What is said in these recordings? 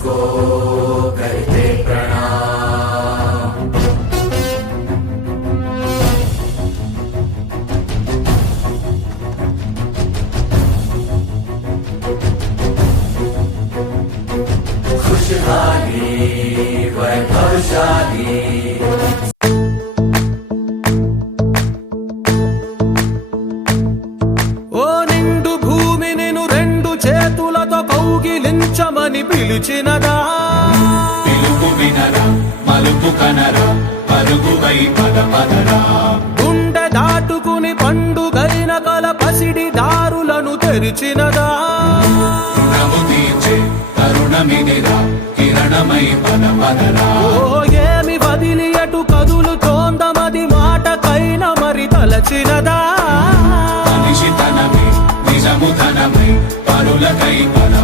जिसको करते प्रणाम। खुशहाली। ప్రపంచమని పిలిచినదా? పిలుపు వినరా మలుపు కనరా పరుగువై పద పదరా. గుండ దాటుకుని పండుగైన కల పసిడి దారులను తెరిచినదా? తీర్చే తరుణమిదిరా కిరణమై పద పదరా. ఓ ఏ నిజము ధనమై పరులకై పద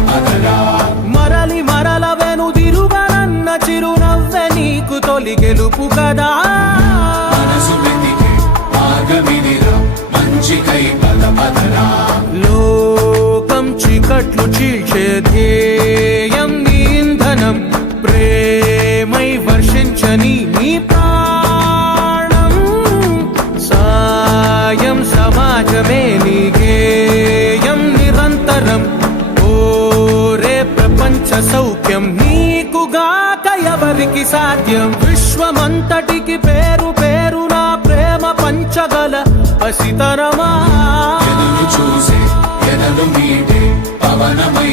మరలి మరల వెనుదిరుగనన్న చిరునవ్వె నీకు తొలి గెలుపు కదా. మనసు వెతికే మార్గమిదిరా మంచికై పద లోకం చీకట్లు చీల్చే సౌఖ్యం నీకుగాక ఎవరికి సాధ్యం? విశ్వమంతటికి పేరు పేరు నా ప్రేమ పంచగల పసితరమా చూసే పవనమై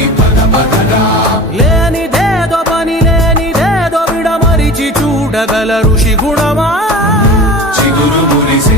లేనిదేదో పని లేనిదేదో విడమరిచి చూడగల ఋషి గుణమా? చిగురు మురిసే